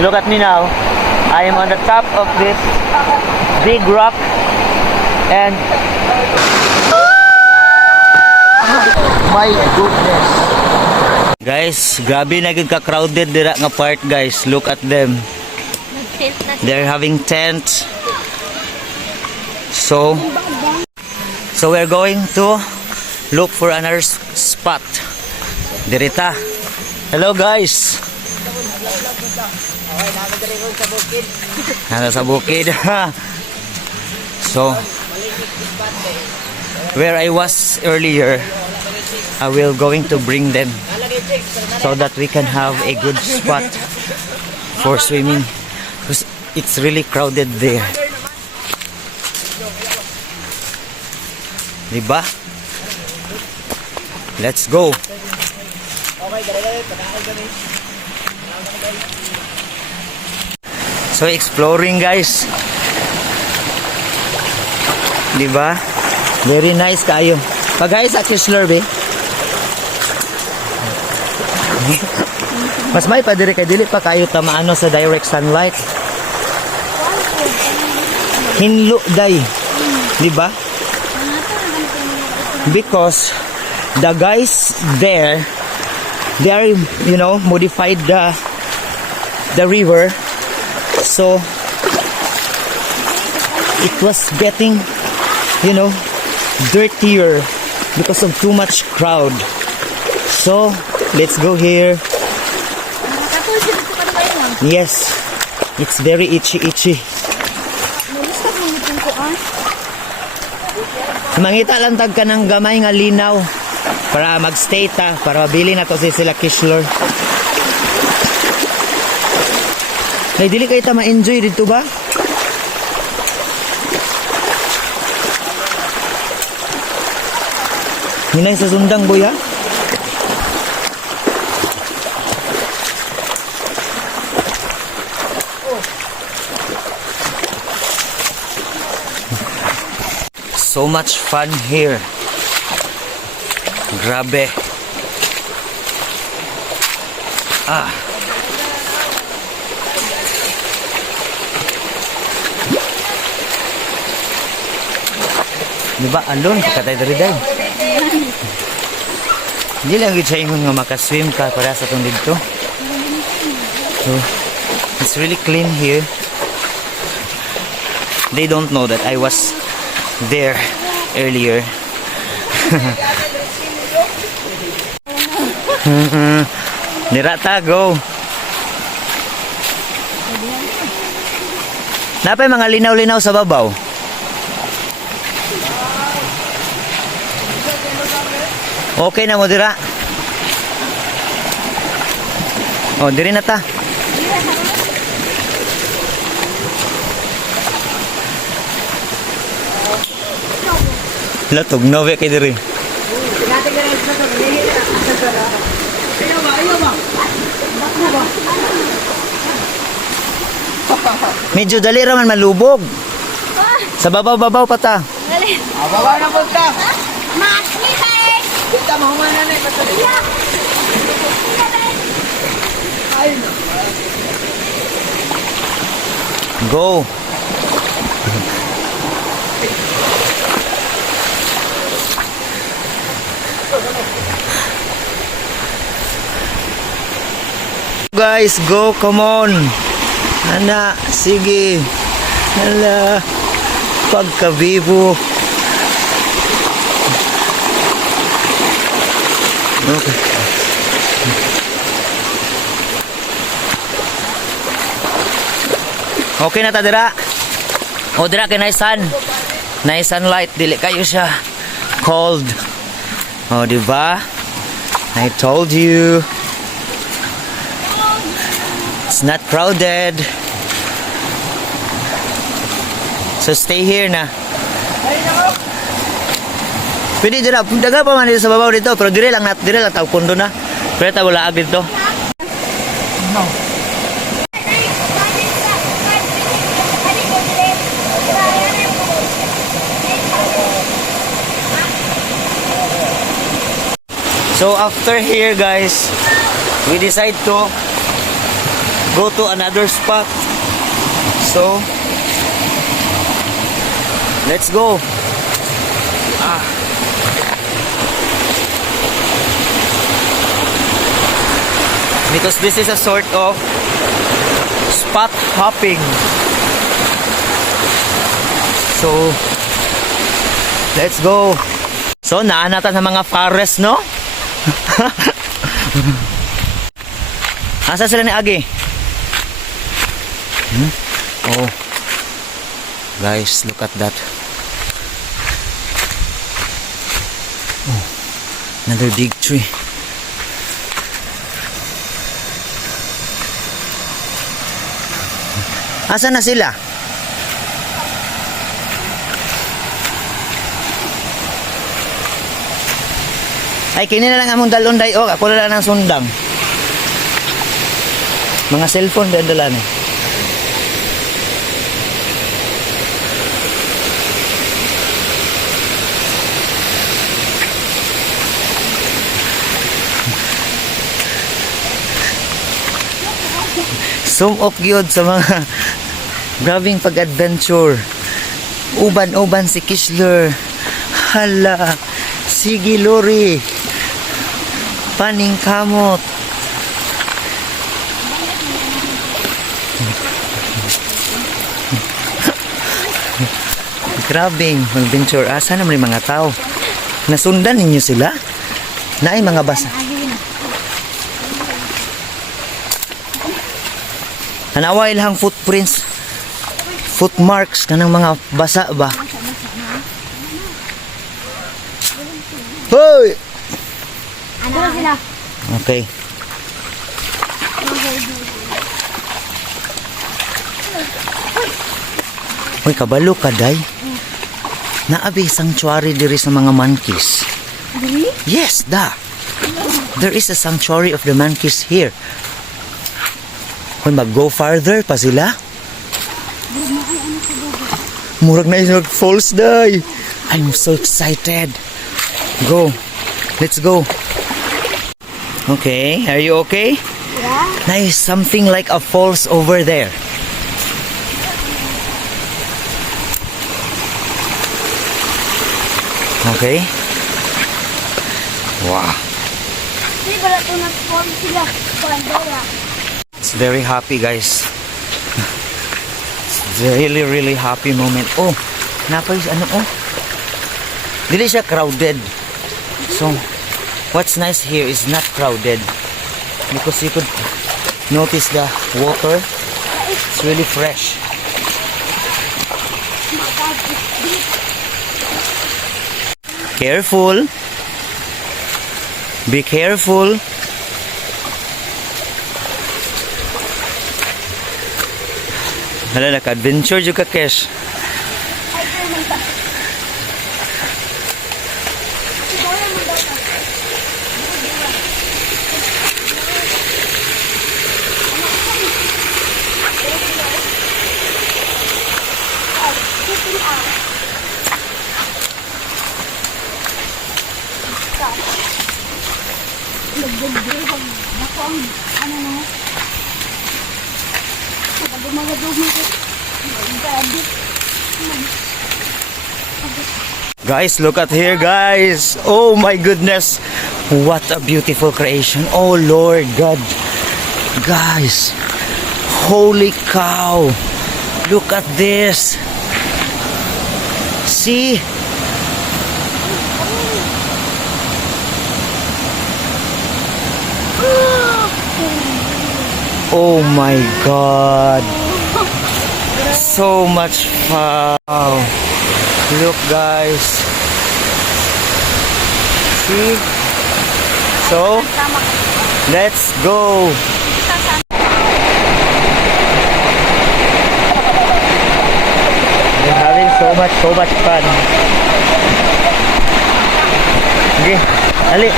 Look at me now. I am on the top of this big rock and my goodness. Guys, grabe na ka crowded dira nga part, guys. Look at them. They're having tent. So we're going to look for another spot. Dirita. Hello, guys. Nasa sa bukid. So where I was earlier, I will going to bring them so that we can have a good spot for swimming, because it's really crowded there. Diba? Let's go. So exploring, guys. Diba? Very nice kayo. Pag guys sa Chrysler, be. Mas may padiri kay dili pa kayo tamaano sa direct sunlight. Hinlo day. Diba? Because the guys there, they are, you know, modified the river, so it was getting, you know, dirtier because of too much crowd. So let's go here. Yes, it's very itchy. Mangita lang tag ka ng gamay nga linaw para magstay ta, para mabili na to sila Chrysler. Ay, dili kayo ta ma-enjoy dito ba? Hinay sa sundang, boy, ha? So much fun here. Grabe. Diba alon katay diri day. Hindi lang gid siya ingon nga makaswim ka para sa tong didto. So it's really clean here. They don't know that I was there earlier. Nirata, go. Napay mga linaw-linaw sa babaw. Okay na mo dira. Oh, diri na ta. Latog nove kay diri. Medyo dali ra man malubog. Sa babaw-babaw pa ta. Dali. Babaw na po ta. Makni tayo. Kita mahumana na ito. Go. Guys, go, come on. Ana, sige. Hala, pagkabibo. Okay. Okay na ta dira. O dira kay nice sun. Nice sunlight, dili kayo siya cold. O diba? I told you. It's not crowded. So stay here na. Pwede dira, daga pa man dito sa babaw dito, pero dire lang tao kundo na. Pero ta wala agad dito. No. So after here, guys, we decide to go to another spot. So, let's go. Because this is a sort of spot hopping. So, let's go. So, naanatan ng mga forest, no? Asa sila ni Agi? Oh. Guys, look at that. Oh, another big tree. Asa na sila? Ay, kini na lang among dalon day. Oh, ako na lang ng sundang. Mga cellphone din dala ni. Zoom up yun sa mga grabing pag-adventure. Uban-uban si Kishler. Hala. Sige Lori. Paning kamot. Grabing mag-adventure. Asa naman yung mga tao? Nasundan ninyo sila? Naay mga basa. Hanaway lang footprints, footmarks kanang mga basa ba? Hoy! Ano sila? Okay. Hoy, kabalo ka, day. Naabi sanctuary diri sa mga monkeys. Dili? Yes, da. There is a sanctuary of the monkeys here. Hoy, mag-go farther pa sila? Murag na yung falls, day. I'm so excited. Go. Let's go. Okay, are you okay? Yeah. Nice, something like a falls over there. Okay. Wow. Hindi ba ito nag-form sila? Pandora. It's very happy, guys. It's really, really happy moment. Oh, napay ano oh. Dili siya crowded. So, what's nice here is not crowded because you could notice the water. It's really fresh. Careful. Be careful. Hala, naka-adventure juga, Kesh. Guys, look at here, guys. Oh my goodness. What a beautiful creation. Oh Lord God. Guys. Holy cow. Look at this. See? Oh my God. So much fun. Wow. Look, guys. See? So, let's go. We're having so much fun. Okay, ali.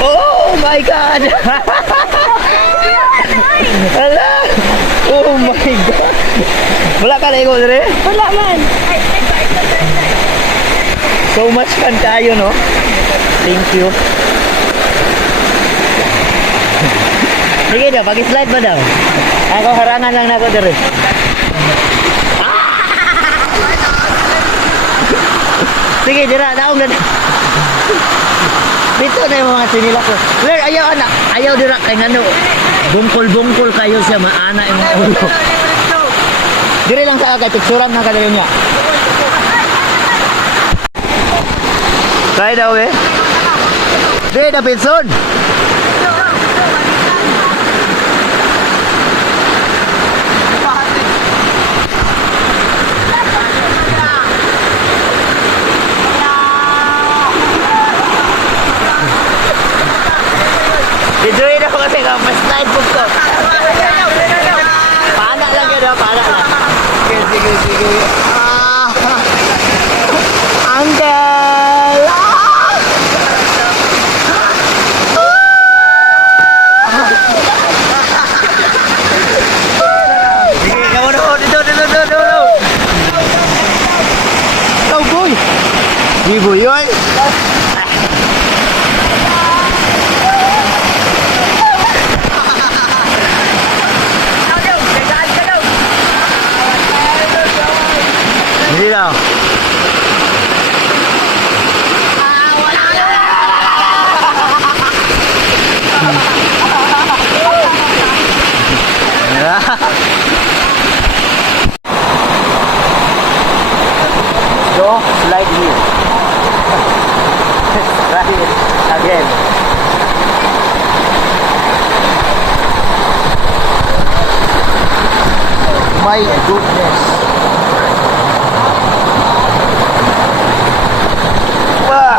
Oh my God! Hala! Oh my God! Wala ka na ikaw dire? Wala man. So much fun tayo, no? Thank you. Sige daw, pag-slide mo daw. Ako harangan lang na ako dito. Sige, dira, naong na. Dito na yung mga sinila ko. Blair, ayaw anak. Ayaw dira kay ngano. Bungkol-bungkol kayo siya, maana yung mga ulo. Dire lang sa agad, picturean na kadali niya. Kaya daw eh. Dire na pinson. Enjoy na ko kasi kapag-slide po ko. Paana lang yun, paana lang. Sige, sige, sige. Uncle! Sige, kamu dulu, dulu. Kau boy. Ibu yun. Hindi daw. Go slide here. Try it again. My goodness. Wah.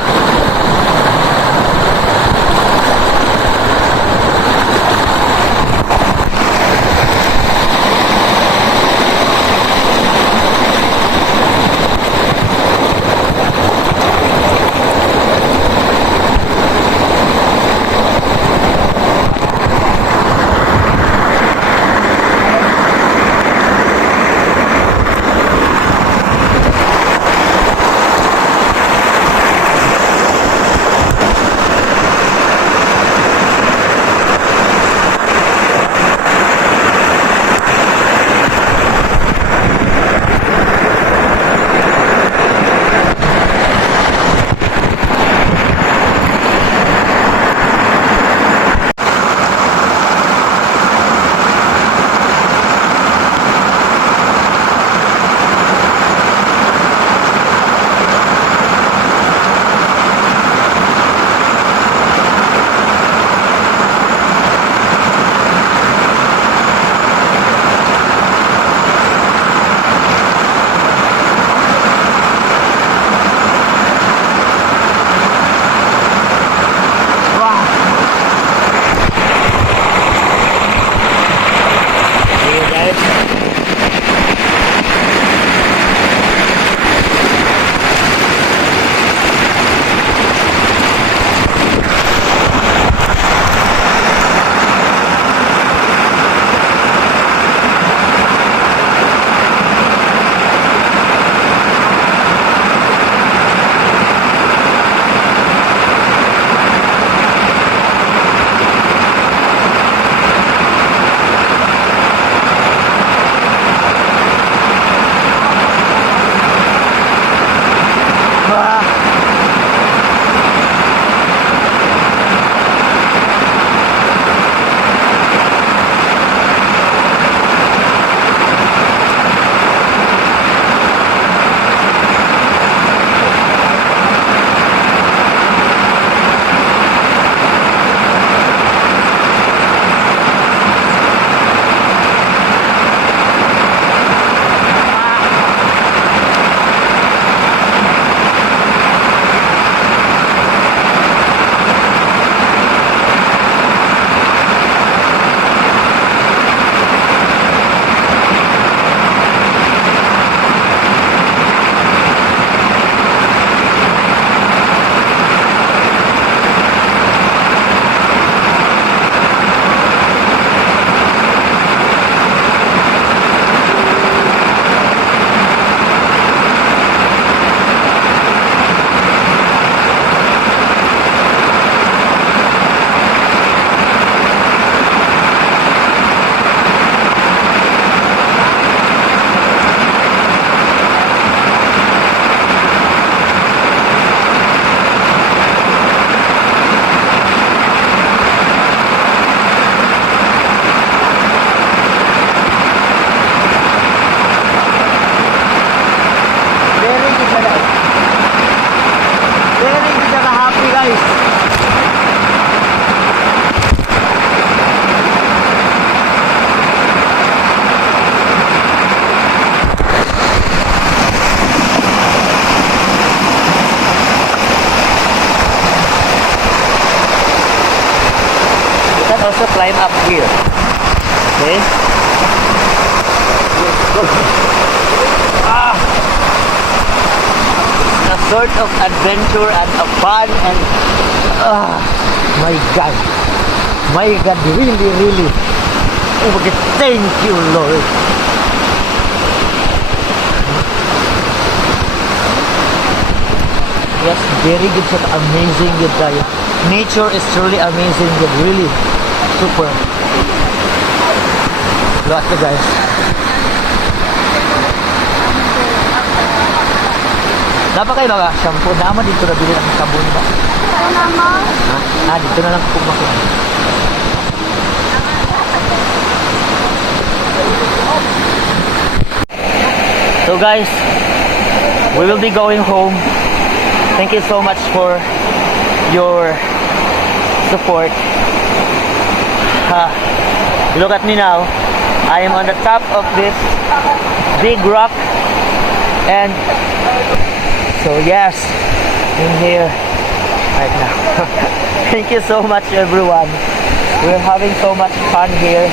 here. Okay? A sort of adventure and a fun and my God, really, oh my God, thank you, Lord. Yes, very good shot, amazing good tayo. Nature is truly amazing good, really super. Look at the guys. Dapat kayo mga shampoo naman dito na bilhin ang sabon ba? Ano naman? Dito na lang pumak. So guys, we will be going home. Thank you so much for your support. Look at me now. I am on the top of this big rock, and so yes, in here right now. Thank you so much everyone. We're having so much fun here.